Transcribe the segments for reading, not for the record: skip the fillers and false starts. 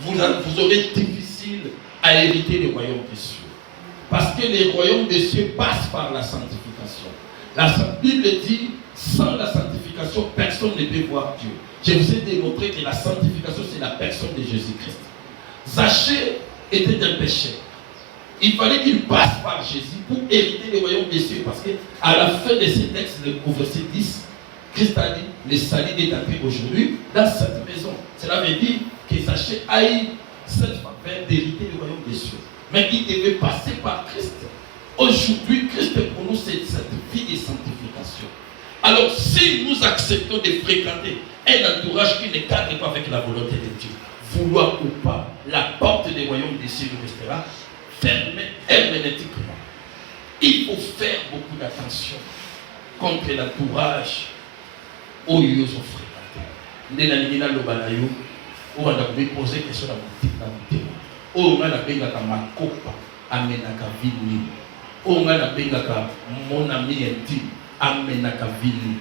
vous aurez difficile à hériter le royaume des cieux. Parce que le royaume des cieux passe par la sanctification. La Bible dit, sans la sanctification, personne ne peut voir Dieu. Je vous ai démontré que la sanctification, c'est la personne de Jésus-Christ. Zachée était un pécheur. Il fallait qu'il passe par Jésus pour hériter le royaume des cieux. Parce qu'à la fin de ces textes, au verset 10, Christ a dit, le salut est entré aujourd'hui dans cette maison. Cela veut dire que Zachée a eu cette faveur d'hériter le royaume des cieux. Mais il devait passer par Christ. Aujourd'hui, Christ pour nous, c'est cette vie de sanctification. Alors, si nous acceptons de fréquenter un entourage qui ne cadre pas avec la volonté de Dieu, vouloir ou pas, la porte des royaumes des cieux restera fermée hermétiquement. Il faut faire beaucoup d'attention contre l'entourage où ils ont fréquenté. Nélanina Lobanayo, où on a posé question à mon où on a bengaka makopa amenaka vini, où on a bengaka mon ami intime amenaka vini.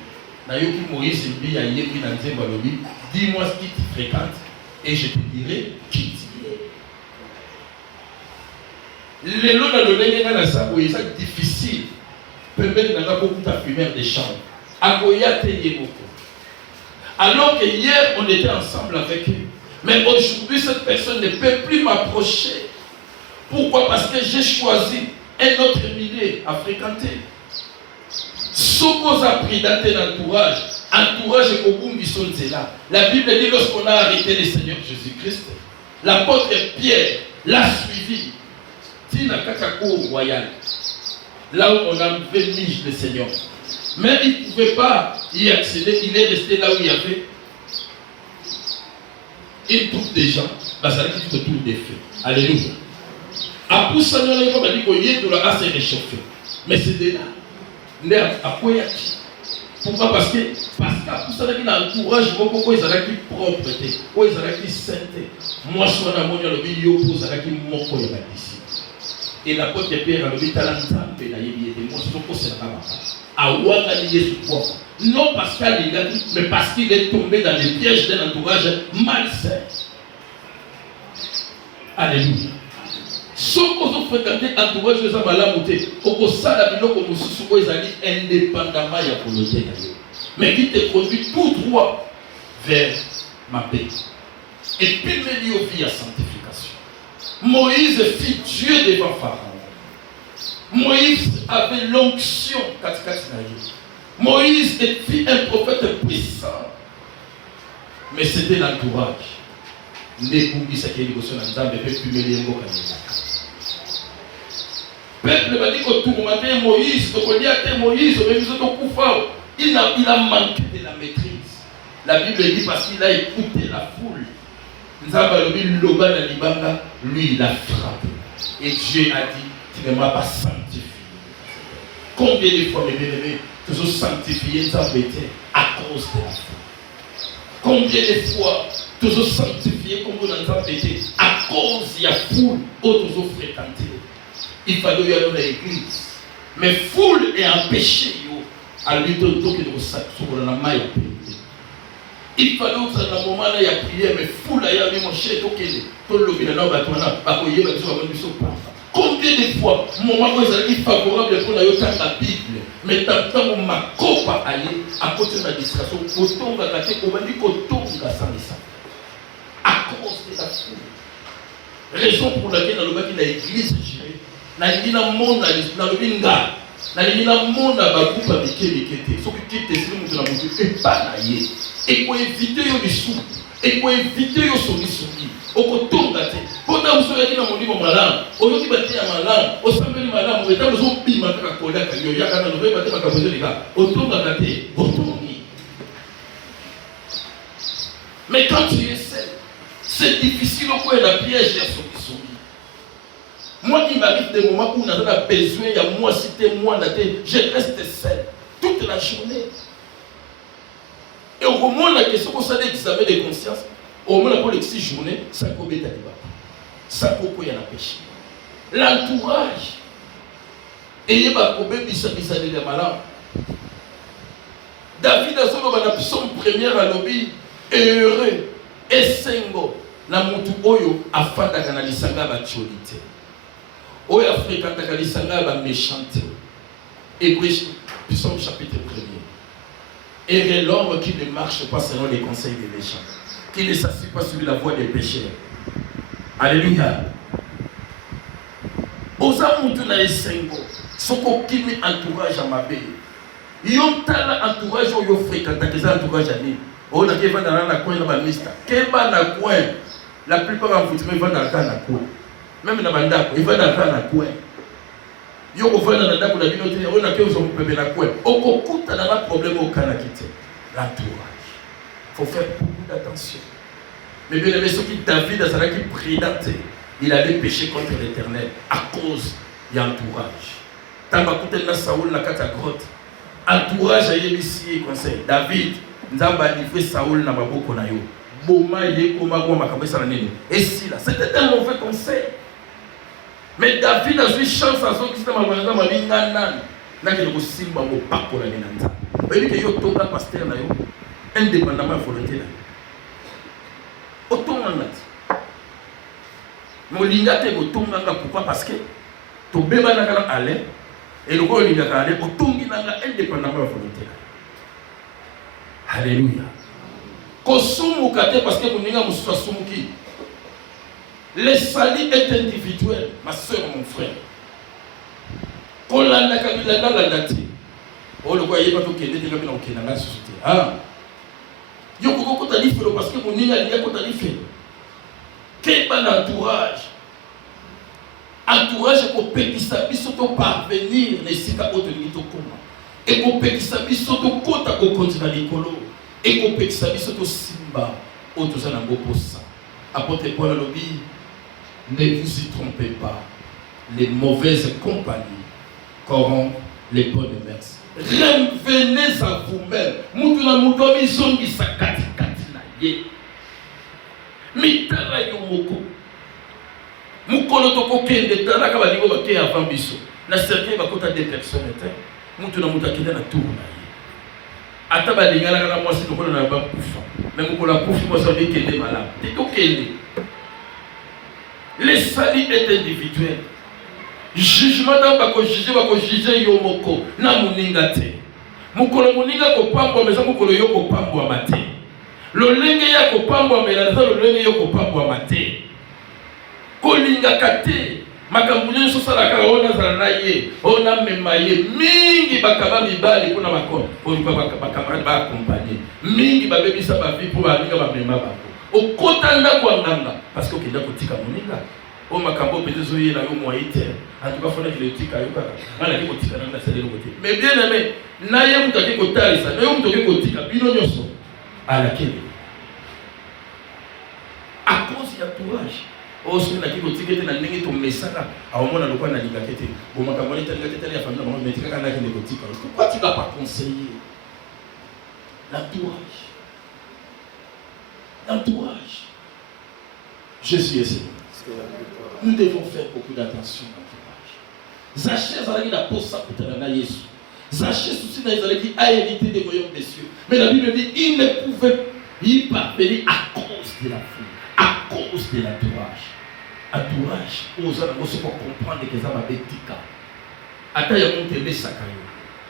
Nayoki Moïse dit à Yémi dans Zembalobi, dis-moi ce qui te fréquente et je te dirai qui tu es. Les lots dans le lendemain dans la salle où il est difficile, peut-être dans la beaucoup de fumeur des chambres. Agoya te yeboko. Alors que hier on était ensemble avec eux. Mais aujourd'hui, cette personne ne peut plus m'approcher. Pourquoi? Parce que j'ai choisi un autre milieu à fréquenter. Ce qu'on a pris dans ton entourage, entourage et Kogumbi Solzela. La Bible dit lorsqu'on a arrêté le Seigneur Jésus-Christ, l'apôtre Pierre l'a suivi. Tina Kakako royal. Là où on a mis le Seigneur. Mais il ne pouvait pas y accéder. Il est resté là où il y avait une troupe de gens, ça veut dire qu'il faut tout défait. Alléluia. À Poussagnon, il faut dire qu'il y a assez réchauffé. Mais c'est de là. L'herbe à quoi il y a. Pourquoi? Parce qu'à Poussagnon, il y a un entourage, il y a une propreté, il y a une sainteté. Moi, je suis en train de dire qu'il y a une moko ici. Et l'apôtre Pierre a dit qu'il y a un peu de moi, c'est non parce qu'elle est gagné, mais parce qu'il est tombé dans les pièges d'un entourage malsain. Alléluia. Ce qu'on a fréquenté entourage de Zabalamouté, au salaire de l'eau, comme ils allaient indépendamment de la volonté. Mais qui te conduit tout droit vers ma paix. Et puis, il y a vie à sanctification. Moïse fit Dieu devant Pharaon. Moïse avait l'onction. Moïse était un prophète puissant. Mais c'était l'entourage. Les Bouddhistes qui étaient dans le peuple m'a dit que tout le monde Moïse, il a manqué de la maîtrise. La Bible dit parce qu'il a écouté la foule. Lui, il a frappé. Et Dieu a dit, tu ne m'as pas sanctifié. Combien de fois, mes bien-aimés, tu as sanctifié à cause de la foule? Combien de fois tu as sanctifié comme vous l'entendez à cause de la foule où tu as fréquenté? Il fallait y aller dans l'église. Mais foule est empêchée à lui donner de sanctifier la main. Il fallait que dans le moment où il y a prié, mais foule a eu mon cher, tout le combien de fois, moment où ils sont favorables pour la Bible, mais tant que ma copa allait à côté de la distraction, on va gâter, on va dire qu'on tombe sans ça. À cause de la foule. Raison pour laquelle dans le bas de l'église gérée, dans le monde, dans le binga, dans le monde, dans le groupe avec qui ce qui est testé, nous avons dit, et pas naïe. Et pour éviter les sous, et pour éviter les sous, au tonga te pona usoyaki na molimo malamu oyoki batia malamu osambeli malamu eta ozobima kaka kolia kanyo yaka na lobe batia makabozo lika otonga te otongi. Mais quand tu es seul, c'est difficile au coin de la piège de son. Moi il m'arrive des moments où on a besoin, il y a moi cité moi je reste seul toute la journée. Et au moment la question qu'on s'est examen de conscience. Au moins pour les 6 journées, ça peut être débat. Ça peut y la péché. L'entourage. Et il y a des malades. David a son première à l'obéi, heureux, et singo, na mutu oyo afandaka na lisanga ba tiolite oyo afréquentaka lisanga ba méchanté. Hébreux Psaume chapitre 1er. Et l'homme qui ne marche pas selon les conseils des méchants, qui ne s'assied pas sur la voie des pécheurs. Alléluia. Oza mutu na esengo soko kimi entourage à mabe. Yon tala entourage oyo fréquentaka eza entourage ani. On a qui va dans la coin, dans la mista. Qui va dans le coin? La plupart en foot, ils vont dans le coin. Même dans le coin, ils vont dans le coin. Ils vont dans le coin, ils vont dans le coin. Au coup, tu as un problème au Canada. L'entourage. Il faut faire beaucoup d'attention. Mais bien aimé, ce qui David a qui prédate, il avait péché contre l'Éternel à cause de l'entourage. Tant que tu as Saoul dans la grotte, entourage a ici conseil. David. Nzamba livré Saoul na maboko na yo. Boma ye koma kwa makabesa na nini. Et si là, c'était un mauvais conseil. Mais David a eu chance à ce qui s'est mabanga malingana na ke ko simba mo pako na nina. Beli ke yo toka pasteur na yo indépendamment volonté na. Otonga ngati. Molinga te botonga nga pourquoi parce que to beba na kala ale et le ko linga kala otongi na nga indépendamment volonté na. Alléluia. Kosumu kate parce que moninga mususu asumuki. Le salut est individuel, ma soeur, mon frère. Kolanda kabila na landati. O le quoi yeba to kende te kabila okena na société. Ah. Yo ko ta lifelo parce que moninga liya ko ta lifelo. Quel ban entourage. Entourage ko pekisa biso to parvenir ne sika otengi to koma. Et qu'on peut s'habiller sur le côté au continent l'écolo. Et qu'on peut s'habiller sur le simba au tout ça n'a pas pour ça. Apôtre Paul a dit, ne vous y trompez pas. Les mauvaises compagnies corrompent les bonnes mœurs. Revenez à vous-même. Mutuna mutomi zongi sakati katina ye. Mitala yomoko. Mukolo toko kende tala kabali go baké avant biso. Na certain bakota des personnes. Mutu na mutu akenda na tour na ye. Ata balingala kana mwasi lokolo na ba kufa. Mais mukola kufi mwasi obi kende malade. Tito kende. Le salut est individuel. Jugement dans bako juger yo moko na muninga te. Mukolo muninga ko pambwa meza mukolo yo ko pambwa mate. Lolenge ya ko pambwa mela za lolenge yo ko pambwa mate. Kolinga kate. Makambunyo sosala ka ona zala ye ona mema ye mingi bakaba mibali kuna makon on bakaba ba accompagner mingi babebisa ba vie pour ba linga ba mema ba okota ndako nganga parce que okenda kotika moninga o makambo petezo ye na yo moite atuka fona kile tika yo kaka ngala ki kotika na sele lo kote mais bien aimé na ye mutaki kotalisa na yo mutaki kotika bino nyoso ala kile à cause ya entourage. Oh, si on a dit que tu as dit que tu message, à un moment où on a dit que tu as pourquoi tu ne vas pas conseiller l'entourage? L'entourage. Jésus est Seigneur. Nous devons faire beaucoup d'attention à l'entourage. Zachée, ça a dit la pose ça pour te donner Jésus. Zachée, aussi, il a dit à hériter des royaumes des cieux. Mais la Bible dit il ne pouvait y parvenir à cause de la foule, à cause de l'entourage. Entourage, aux gens aussi pour comprendre que ça va être tika. Attends, il y a monté les sacs.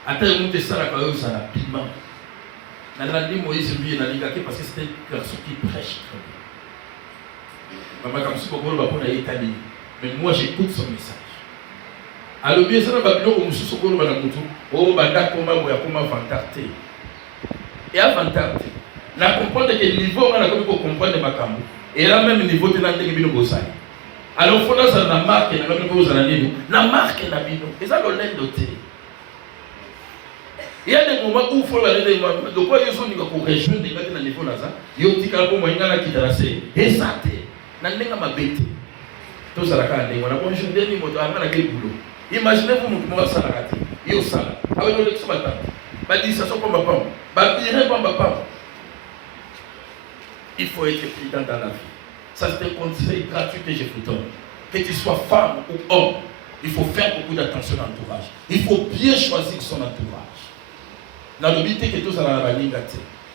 Attends, il y a monté ça là quand ça a piment. Nana dit Moïse lui na ligake parce que c'était un garçon qui prêche très bien. Maman comme si pour le bapon a établi. Mais moi j'écoute son message. Alors bien ça na Babylone comme si soko le bana mutu. Oh banda komba boya komba vantarté. Et à vantarté. Na comprendre que niveau on a comme pour comprendre makambo. Et là même niveau de l'antenne bino bosai. Alors il faut que ça marque na marque na bino. Et ça le lendoté. Il y a des moments où il faut aller de quoi ils sont pour rejoindre des gars dans niveau là ça. Yo tika ko moinga na kitarase. Et ça te na ndenga mabete. Tout ça la ka ndenga na bonjour deni moto amana ke boulot. Imaginez-vous mon comment ça la rate. Yo ça. Avec le lex matin. Ba dit ça sont comme papa. Ba bien papa. Il faut être prudent dans la vie. Ça c'est un conseil gratuit que je vous donne. Que tu sois femme ou homme, il faut faire beaucoup d'attention à l'entourage. Il faut bien choisir son entourage. Dans le but que tout ça dans la ligne,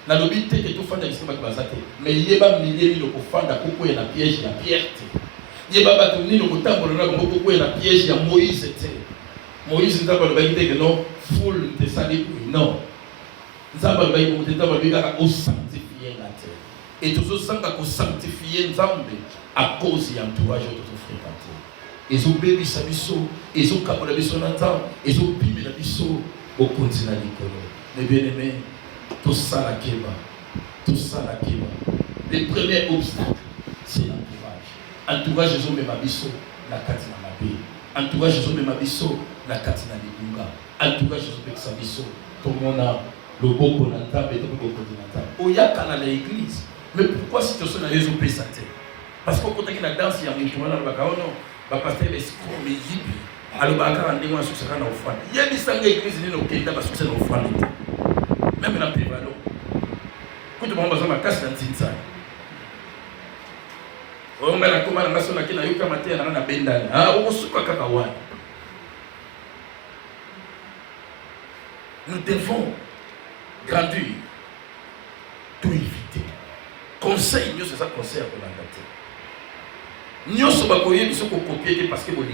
Na lobby te que tout fanda ici ba bazate. Mais yeba milier le kofanda koko ya piège ya Pierre te. Yeba ba tuni le kotambola na koko ya piège ya Moïse te. Moïse nzaba le baïté que non foule te sali non. Nzaba le baïté te nzaba le baïté au sanctifier la terre. Et tous ceux qui sanctifier Nzambe à cause de l'entourage de tout fréquenté. Ils ont béni sa biso, ils ont capable biso n'entend, ils ont bimé la biso au continent Nicolo. Mais bien aimé, tout ça la keba, tout ça la keba. Le premier obstacle, c'est l'entourage. Entourage, ils ont même ma biso, la katina mabé. Entourage, ils ont même ma biso, la katina libunga. Entourage, ils ont même sa biso, tout le monde a le beau qu'on entend, mais tout le monde entend. Oyaka dans l'église. Mais pourquoi si tu as raison de ça? Parce que quand tu as la danse, il y a un peu de temps, il pasteur est escroc, mais zibi. Alors, il y a un peu de succès dans l'offrande. Il y a des sangs d'église qui ont été dans succès dans l'offrande. Même dans le pays, quand tu as ma casse dans le tinsa. On a la commande nationale qui n'a eu qu'à mater à la bendane. Ah, on se croit qu'à Kawan. Nous devons grandir, tout éviter. Conseil, c'est ça conseil à la nous sommes copier parce que vous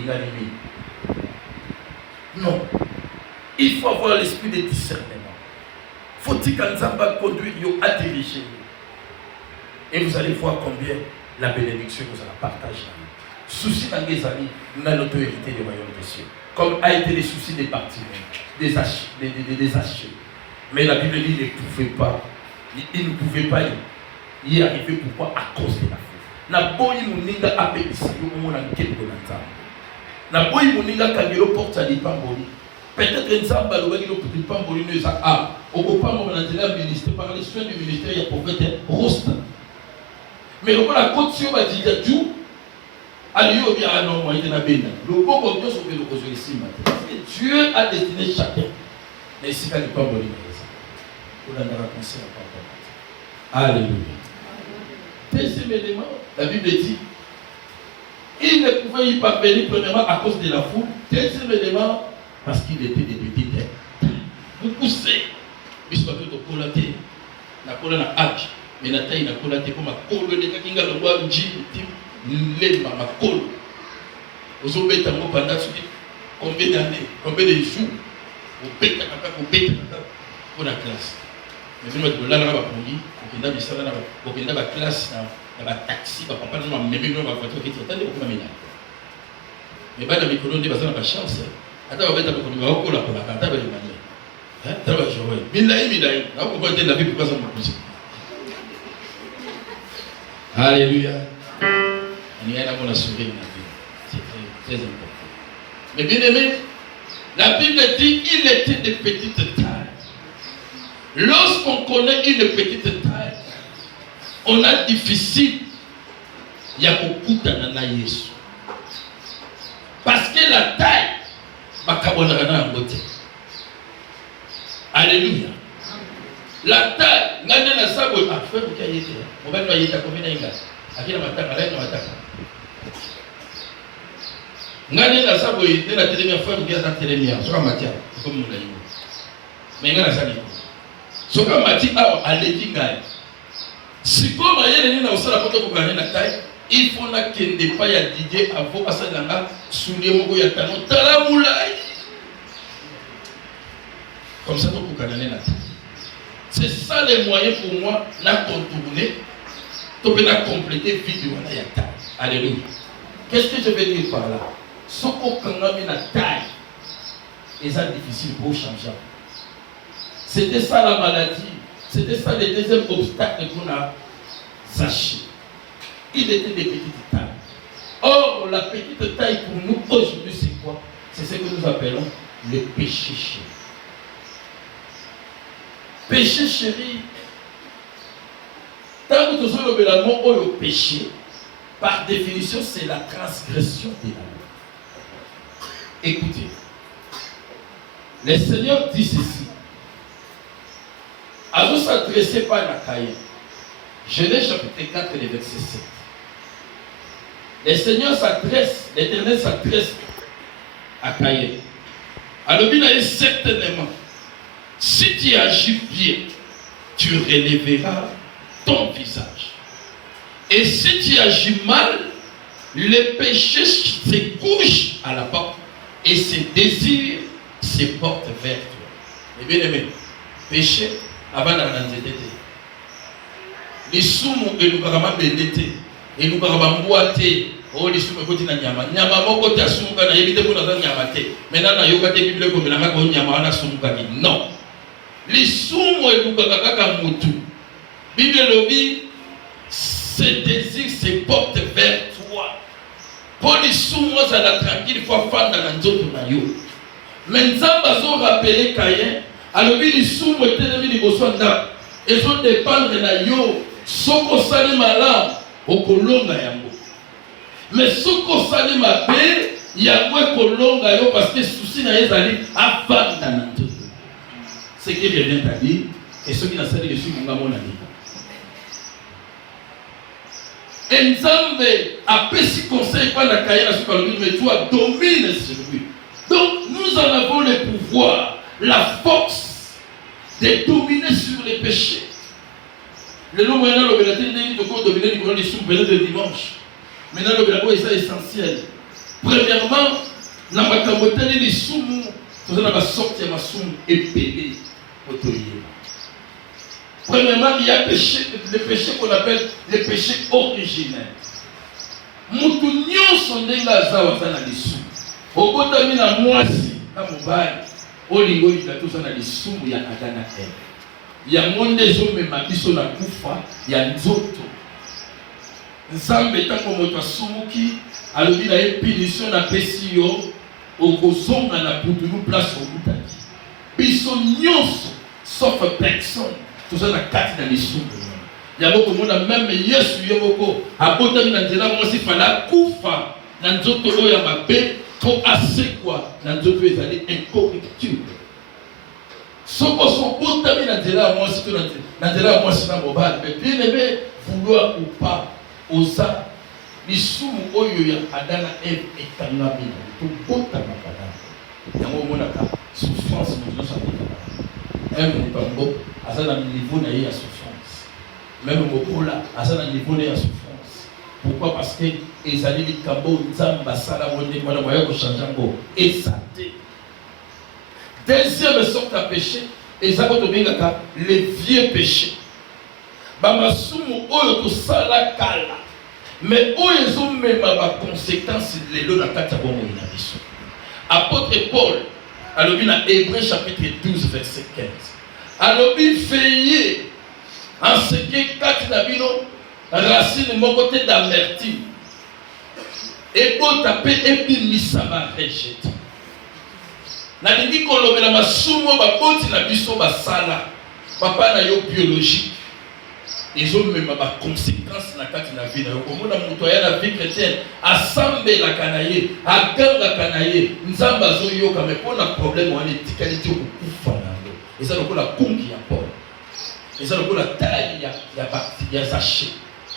non. Il faut avoir l'esprit de discernement. Faut-il qu'un Zamba conduire à diriger. Et vous allez voir combien la bénédiction vous allez partager. Souci dans les amis, dans l'autorité des royaumes des cieux. Comme a été les soucis des partis, des achats. Mais la Bible dit qu'il ne pouvait pas y arriver. Pourquoi? À cause de la foi. Na boyi muninga apelisa yo mona nkendo na nzambe. Na boyi muninga kangelo porta lipamboli. Peut-être nzamba lo baki lo lipamboli no eza a. Okopamba na nzela ministère par les soins du ministère ya prophète Rosta. Mais le la côte sur ba dija ju aliyo bien non moi ite na benda. Le boko nyo so ke lo kozwe simba. Parce que Dieu a destiné chacun. Mais si ka lipamboli na eza. Ola na raconter la parole. Alléluia. Deuxième élément, la Bible dit, il ne pouvait y parvenir premièrement à cause de la foule. Deuxième élément, parce qu'il était des petits têtes. Vous poussez, puisque vous êtes au colaté, la colonne à âge, mais la taille n'a colaté comme un colo, les gens qui ont le droit de dire, les ma colo. Vous avez été pendant combien d'années, combien de jours, vous bêtez pour la classe. Mais vous avez là, vous avez la classe, dans la taxi, papa n'a pas même une voiture qui est tentée pour m'amener. Mais pas dans mes colonnes, ils ont la chance. Attends, on va être pour nous, on va pour la carte, on va y aller. Ça va jouer. Milaï, on va dire la vie pour pas s'en poser. Alléluia. On y a là pour la sourire. C'est très important. Mais bien aimé, la Bible dit qu'il était de petite taille. Lorsqu'on connaît une petite taille, on a difficile. Il y a beaucoup d'anana Yesu. Parce que la taille, alléluia. La taille, ngane na sabo affaire qui a été. On va y être combien d'inga. Akina mataka, là na mataka. Ngane na sabo ite na telemia affaire qui a telemia. Soka matia, comme nous l'avons. Mais ngana sali. Soka mati awa aleki ngai. Si comme ayele ni na osala poto ko gagner la taille, il faut na kende pa ya Didier avant asalanga soulier moko ya tano tala moulay. Comme ça, pour gagner la taille. C'est ça les moyens pour moi de contourner, de compléter la vie de la taille. Alléluia. Qu'est-ce que je veux dire par là? Ce qu'on a mis la taille, c'est difficile pour changer. C'était ça la maladie. C'était ça le deuxième obstacle qu'on a saché. Il était des petites tailles. Or, la petite taille pour nous aujourd'hui, c'est quoi? C'est ce que nous appelons le péché chéri. Péché chéri, tant que nous avons le mot au péché, par définition, c'est la transgression de la loi. Écoutez, le Seigneur dit ceci. À vous s'adresser par la Caïen. Genèse chapitre 4, le verset 7. Le Seigneur s'adresse, l'Éternel s'adresse à Caïen. Alors, il a dit certainement, si tu agis bien, tu relèveras ton visage. Et si tu agis mal, le péché se couche à la porte et ses désirs se portent vers toi. Et bien aimé, péché avant la nzete. Les soumou et nous carrément bénété et nous carrément boité. Oh les soumou côté na nyama. Nyama moko ta soumou na éviter pour na nyama té. Maintenant na yoka té bible comme na ko nyama na soumou ka non. Les soumou et nous carrément mutu. Bible lobi ces désirs se portent vers toi. Pour les soumou ça la tranquille, il faut faire dans nzoto na yo. Mais nzamba zo rappeler Caïn, alors les soumou était mis liboso nda. Ils ont dépendre de yo. Soko sali malam okolonga yango. Mais soko sali mabe yango ekolonga yo parce que souci na ezali avanda na tout. Ce qui vient à dire et ceux qui n'a sali dessus mon gamo na dit. Nzambe a pesi conseil par la Caïn sur le mais toi domine sur lui. Donc nous en avons le pouvoir, la force de dominer sur les péchés. Le nom maintenant le bénédiction de dominer les colonies sous le dimanche. Maintenant le bénédiction est essentiel. Premièrement, na makamotani les soumou, tout ça va sortir ma soum épelé autorisé. Premièrement, il y a le péché qu'on appelle le péché originel. Mutu nyonso ndenga zawa sana lisu. Okotami na mwasi na mobali, olingo itato sana lisu ya Adana Eve. Ya monde zomema biso na kufa ya nzoto. Nzambe tango moto asumuki alobi na punition na pesi yo okozonga na putulu place okutaki. Biso nyonso sauf personne tout ça na kati na lisumu. Yango komona même Yesu yoboko abotami na nzela mwasi fala kufa na nzoto oyo ya mabe to asekwa na nzoto ezali incorruptible. Soko sokotami na nzela mwasi to na nzela mwasi na mobali mais bien aimé vouloir ou pas osa lisumu oyo ya Adana Eve ekangami to bota makana. Yango monaka souffrance nous nous avons. Un bango azana niveau na ya souffrance. Même mokola azana niveau na ya souffrance. Pourquoi? Parce que ezali likambo nzamba sala wonde mwana moya ko changer ngo esate. Deuxième sorte de péché, ezako to bengaka les vieux péchés. Ba masumu oyo to sala kala. Mais oyo zo mema ba conséquences lelo na kati ya bongo ina biso. Apôtre Paul alobi na Hébreux chapitre 12 verset 15. Alobi veillez en ce que kati na bino racine mon côté d'amertume. Et bon taper et bimisa ba rejeter. Na lingi kolobela masumo ba boti na biso ba sala. Papa na yo biologique. Ils ont même ba conséquences na kati na vie na yo. Komona muto ya na vie chrétienne assemble la kanaye, aganga kanaye, nzamba zo yo ka me pona problème wana etikalité ko kufa na yo. Eza lokola kungi ya Paul. Eza lokola taille ya Zaché.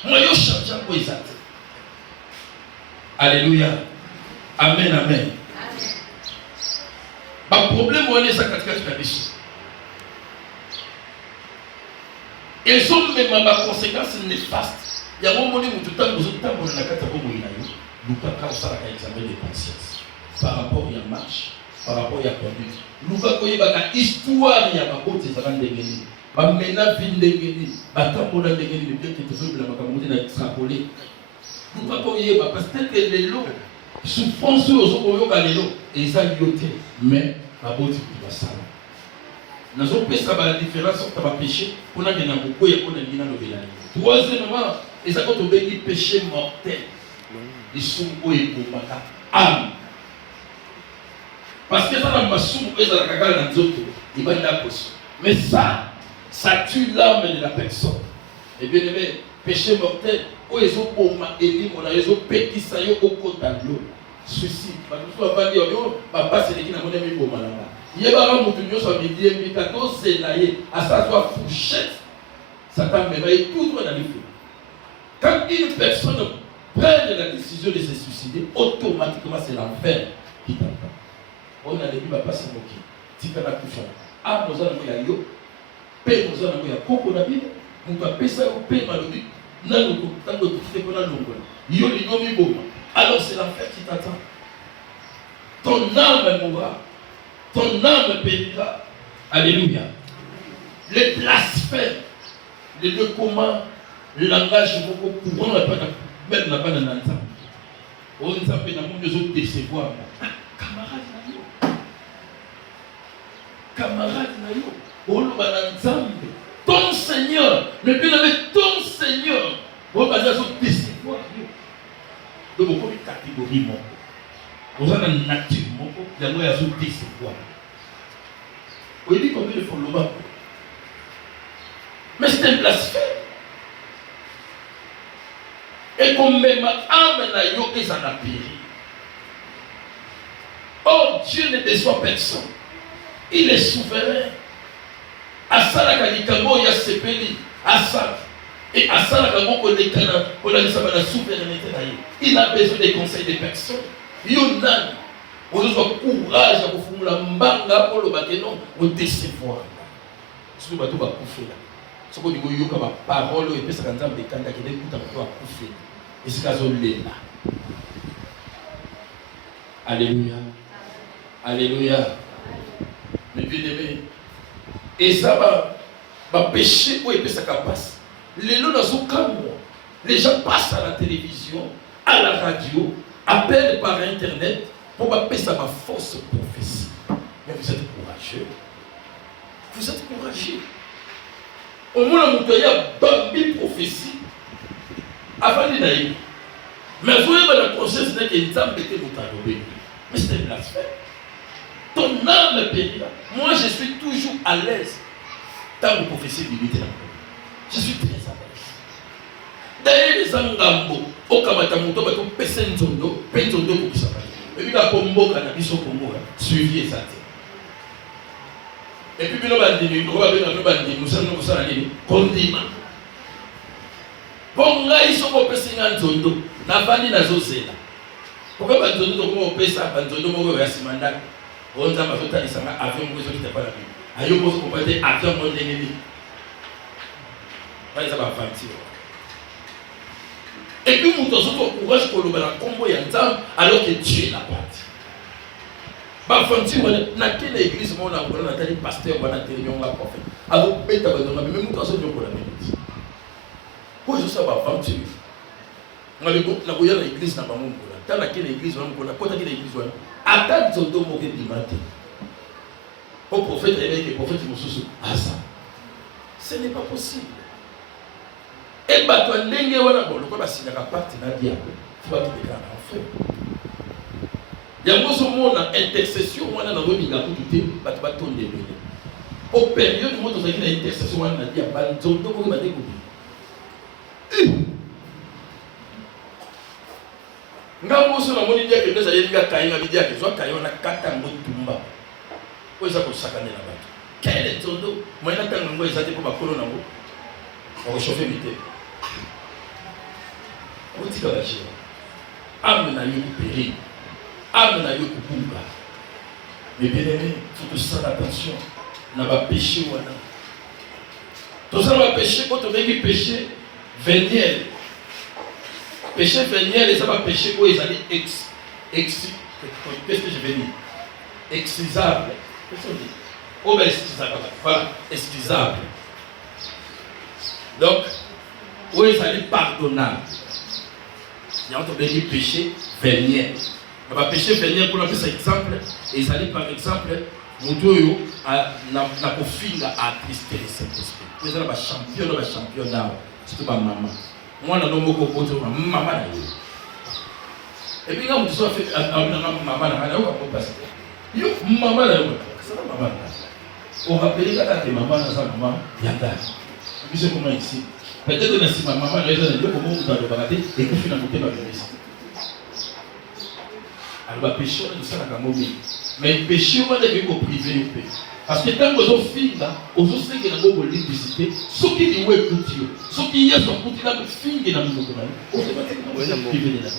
Moi yo change ko ezate. Alléluia. Amen amen. Ba problème wana eza katikati na biso. Ils ont même ma conséquence néfaste. Il y a un moment où tout le temps, nous avons dit que nous avons un examen de conscience par rapport à la marche, par rapport à la conduite. Nous avons une histoire de la côte des Arandéguéni. Maintenant, ville de Guéni, Batambola de Guéni, le bien que tu veux, la Macamouté a extrapolé. Nous avons eu parce que les lots, souffrance aux autres, et ça yoté, mais la beauté de la salle. Nous avons fait la différence entre le péché pour la beaucoup et pour la troisièmement, et ça quand on dit péché mortel, ils sont où et pour ma âme. Parce que ça n'a pas souvent été la cagale dans les autres, il va y avoir. Mais ça tue l'âme de la personne. Et bien aimé, péché mortel, où ils ont pour ma élim, on a ils ont pété ça au côté de l'eau. Suicide. Nous avons dit, papa, c'est qui n'a pas mis pour ma langue. Il y a un peu de choses qui disent que c'est là, à sa soit fourchette, ça t'a même tout dans les feux. Quand une personne prend la décision de se suicider, automatiquement c'est l'enfer qui t'attend. On a dit, papa, c'est moqué. Si tu as tout fait, ah, nous allons y aller. Paix nous a envoyé à Coco la Bible. On va payer ça au paix malobé. Non, tant que tu fais qu'on a l'ongle. Yo li nomi boma. Alors c'est la fête qui t'attend. Ton âme mourra. Ton âme périra. Alléluia. Les blasphèmes. Les deux communs. Le langage beaucoup courant. Même là-bas dans l'ensemble. On s'appelle dans le monde des autres décevoir. Camarade Nayo. Camarade Nayo. On le ton Seigneur. Mais bien avec ton Seigneur. On va dire son décevoir. Donc, on a une catégorie. On a une nature. Il y a un décevoir. On dit combien de fois le bas. Mais c'est un blasphème. Et qu'on met ma âme na yo et ça n'a péri. Oh, Dieu ne déçoit personne. Il est souverain. Asala kalikamo ya sepeli. Asala. Et Asala kamo konekana. On a dit ça la souveraineté na yo. Il a besoin des conseils des personnes. Yonan. On a courage à vous faire la mbanga pour le bâtiment. On décevoir. Ce que vous avez fait là. Ce que vous avez fait comme parole et puis ça quand vous avez fait là. Et c'est ce qu'on là. Alléluia. Alléluia. Mais bien aimé. Et ça va pécher pour que ça passe. Les gens passent à la télévision, à la radio, appellent par internet pour que ça va fausse prophétie. Mais vous êtes courageux. Vous êtes courageux. Au moins, il y a une prophétie. Avant de naïf. Mais vous avez la conscience que les âmes étaient moutarobées. Mais c'est un blasphème. Ton âme périra. Moi, je suis toujours à l'aise. Tant que prophétie limite là. Je suis très à l'aise. D'ailleurs, les Angambo, au Kamatamuto, au Pesenzondo, Penzondo, pour ça. Et puis la Pombo, Canabiso Pombo, suivi et ça. Et puis, nous allons dire, nous allons dire, condiment. Bon, là, ils sont au Pesenzondo, Navani Nazosela. Pourquoi Banzondo, comment on peut ça, Banzondo, mon gars, Simanda, on a ma fête à l'Isama, avion, vous n'êtes pas la Bible. Aïe, vous comprenez, avion, mon ennemi. Ça va fantir. Et puis, nous avons le courage pour le combo et ensemble, alors que Dieu n'a pas dit. Bah, fantir, dans quelle église, on a un pasteur, on a un prophète. Alors, bête, même nous avons pour la minute. Pour que ça va fantir. On a l'église dans le monde. Dans laquelle l'église va me connaître, l'église va attends ton dos mauvais dimanche. Au prophète, le prophète Moussou, ah ça, ce n'est pas possible. Et bah toi, n'engue wana bon, le quoi si n'a pas partenaire diable, tu vas te déclarer en feu. Il y a beaucoup de monde en intercession, on a dans le milieu pour tout bah tu vas tomber. Au période où on a une intercession, on a dit à Banzo, donc on va découvrir. Ngamuso na moni dia que nous allons dire kaïna bidia que soit kaïna kata motumba. Ko za ko sakane na bato. Quel est ton dos? Moi na tanga ngo ezate pour bakolo na ngo. On chauffer mité. On dit que la chère. Âme na yo péri. Âme na yo kubumba. Mais bien aimé, faut que ça attention. Na ba péché wana. Tout ça va péché quand on veut péché véniel. Péché véniel, et ça va pécher où ils allaient qu'est-ce que je vais dire? Excusable. Qu'est-ce qu'on dit? Oh ben excusable. Voilà, excusable. Donc, où ils allaient pardonnable. Il y a un péché véniel. Il va péché véniel pour faire cet exemple. Et ils allaient par exemple, Moutoyo n'a pas fini à attrister le Saint-Esprit. Ils allaient champion d'âme. Surtout ma maman. Moi, je n'ai pas de maman. Et puis, quand je suis fait maman, je maman. On rappelle que maman, maman, il y a comment ici. Peut-être que si ma maman est là, comment vous allez barater et que finalement, vous allez le alors, le péché, on ça la mais le péché, on va le privé. Parce que quand vous filles là, vous savez que vous avez l'électricité, ce qui est le couture, ce qui est son couture là, le fille qui est dans le monde, vous savez que vous avez privé là.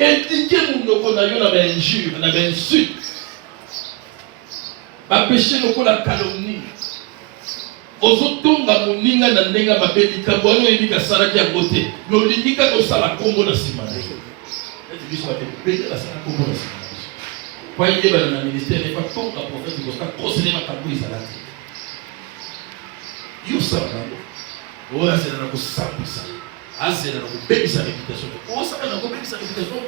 Et dit que nous avons une injure, une insulte. ba péché lokola calomnie. Ozotonga moninga na ndenga mabelika bwana ebika sala ki agote. Mais olingika ko sala kombo na simana. Est-ce que ça te paye la sala kombo na simana? Kwa ile bana na ministère ne pas tonga prophète ko ska kosele makambo izalati. Yo sala ngo. Oya sala na ko sambisa. Azela na ko bebisa réputation. O sala na ko bebisa réputation.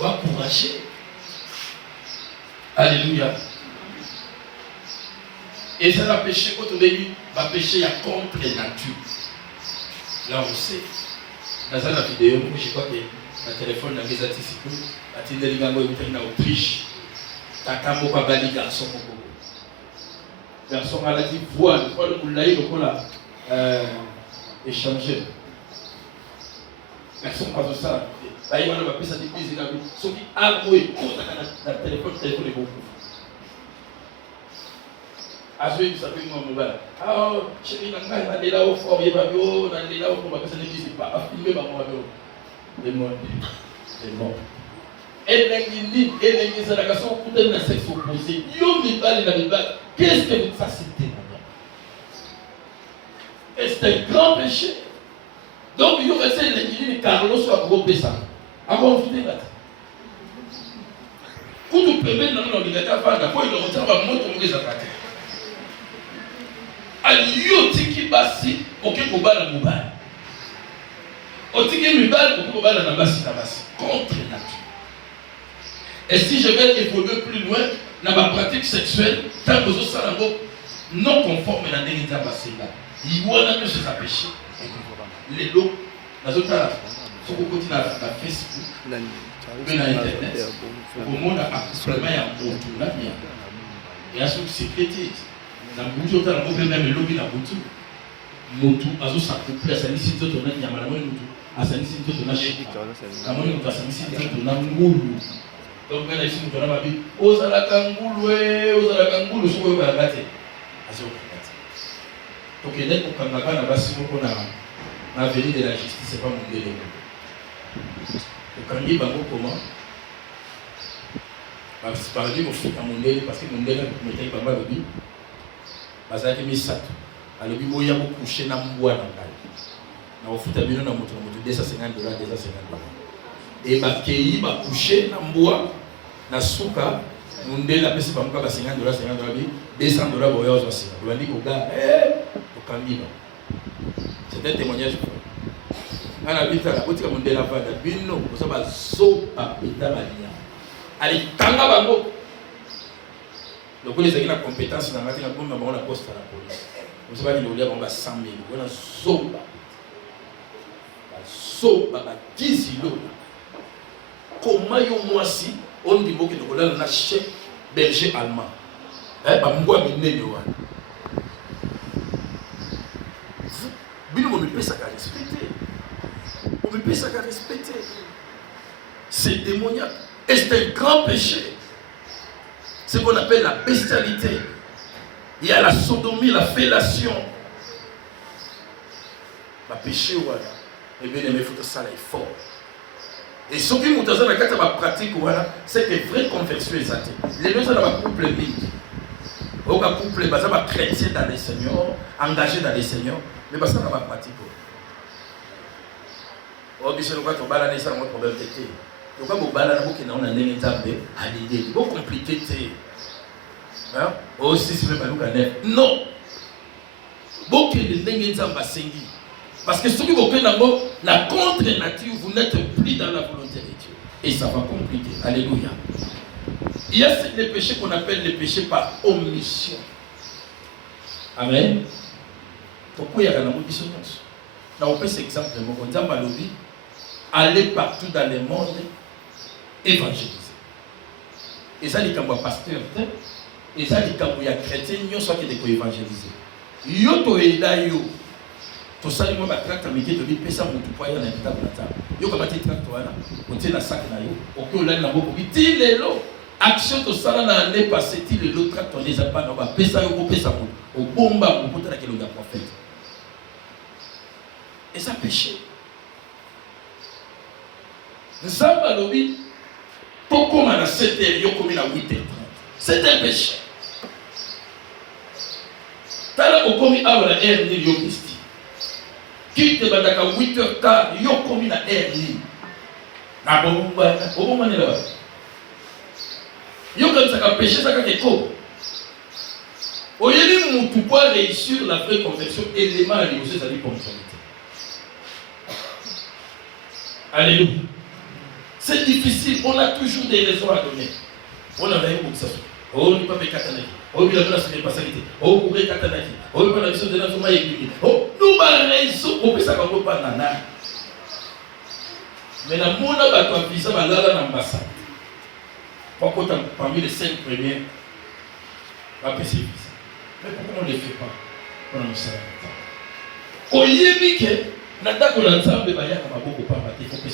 Wa courager. Alléluia. Et ça va péché quand on dit va pécher à contre nature. Là on sait. Dans la vidéo, je crois que le téléphone n'a pas été si cool. La télé les gars en Autriche. Tata moka bali garçon moko. Garçon a dit voile, voile pour l'aïe le cola échanger. Garçon pas de ça. Là il va nous appeler ça des bise là. Ce qui a moi contre la téléphone est beaucoup. Azui sabi mo mobile. Ah, chérie nanga na lela au fort yeba bio, na lela au ko bakasa ne disi pas. Afilme ba mo bio. Le monde. Le monde. Elengi ça la question pour na sexe opposé. Yo mi bali na mi bali. Qu'est-ce que ça c'était là? Et c'est un grand péché. Donc yo essaie l'engi ni Carlos soit gros péché. Avant vous dire là. Quand tu peux mettre dans l'ordinateur fanda, quoi il retient ba moto ngeza kati. Aliyo tiki basi oke kobala mobile. Otiki mibale oke kobala na basi contre nature. Et si je vais évoluer plus loin dans ma pratique sexuelle, tant que ça non conforme à la négative basinga, il y a que c'est un péché. Les lots, dans autres cas, faut qu'on continue à Facebook, ou bien à Internet, au monde a absolument un mot tout là, et à ce qui s'est na butu otala ngo même elobi na butu motu azo s'accoupler asanisi toto na nyama na motu asanisi toto na shika kama motu asanisi toto na ngulu donc kana isi motu na babi ozala kangulu soko ba ngate azo ngate donc il est pour kanga na basi moko na venir de la justice c'est pas mon délai okangi bango comment parce que par exemple au fait à mon délai parce que mon délai mettait pas mal de bazaki misato alobi boya ko coucher na mbwa na ngai na ofuta bino na moto $250 et bakei ba coucher na mbwa na suka mundela pesi bamuka ba $50 bi $200 boya ozo bandi ko ga okambiba. C'est un témoignage. Ana bita la botika mundela vada bino ko saba zo pa bita balia ali tanga bango. Donc les gens qui ont la compétence dans la matinée, ils ont la poste à la police. Vous savez qu'ils ont 100 000. Ils ont soba. Soba, 10 kilos. Comment ils ont si on dit que nous avons un chef berger allemand. Vous on ne peut pas respecter. On ne peut pas respecter. C'est démoniaque. Et c'est un grand péché. Ce qu'on appelle la bestialité. Il y a la sodomie, la fellation. Le péché, voilà. Et bien, il faut que ça aille fort. Et ce qui nous dans la carte de pratique, voilà, c'est que vraie conversion est athée. Les deux sont dans le couple libre. Au couple, ils sont chrétiens dans les seigneurs, engagés dans les seigneurs, mais ils sont dans la pratique. Au biche, nous avons un problème de thé. Donc, quand vous avez un exemple, c'est compliqué. Aussi, c'est pas nous. Non. Beaucoup de exemple parce que ceux qui vous prennent la contre-nature, vous n'êtes plus dans la volonté de Dieu. Et ça va compliquer. Alléluia. Il y a les péchés qu'on appelle les péchés par omission. Amen. Pourquoi il y a une dissonance? On peut cet exemple. Aller partout dans le monde évangéliser. Et ça, les pasteur, et ça, les chrétiens, ils sont évangéliser. Yoto et là, yo. Tout ça, ils vont tracter mais qui te dit, pesa mon tout poids, il y a un état de la table. Yo, comment tu tractes toi là? On tient la sac là, yo. Ok, on l'a dans beaucoup. Il est là. Action tout ça, l'année passée, il est là, tracte, on les a pas, on va pesa, yo, pesa mon. Au bomba, on peut dire qu'il y a un prophète. Et ça, péché. Nous sommes à l'objet. Tout comme à 7h, comme à 8h30. C'est un péché. Tala au commis à la R ni yo Christi. Qui te bataka 8h15, yo commis na R ni. Na bomba, bomba ni là. Yo comme ça ka péché ça ka keko. Oyeli mutu pour réussir la vraie conversion, élément à l'immoser, ça dit ponctualité. Alléluia. C'est difficile, on a toujours des raisons à donner. On a rien pour ça. Oh, il ne peut pas katanaki. Oh, il ne peut pas s'arrêter. Oh, il ne peut pas katanaki. Oh, il ne peut pas la mission de l'enfant église. Oh, nous avons raison. On peut savoir pas nana. Mais la monde a pas visa à l'ambassade. Pourquoi parmi les 5 premiers, on a visa. Mais pourquoi on ne le fait pas? On a ça. Au yémi que, n'a pas qu'on a ensemble, il y a un peu de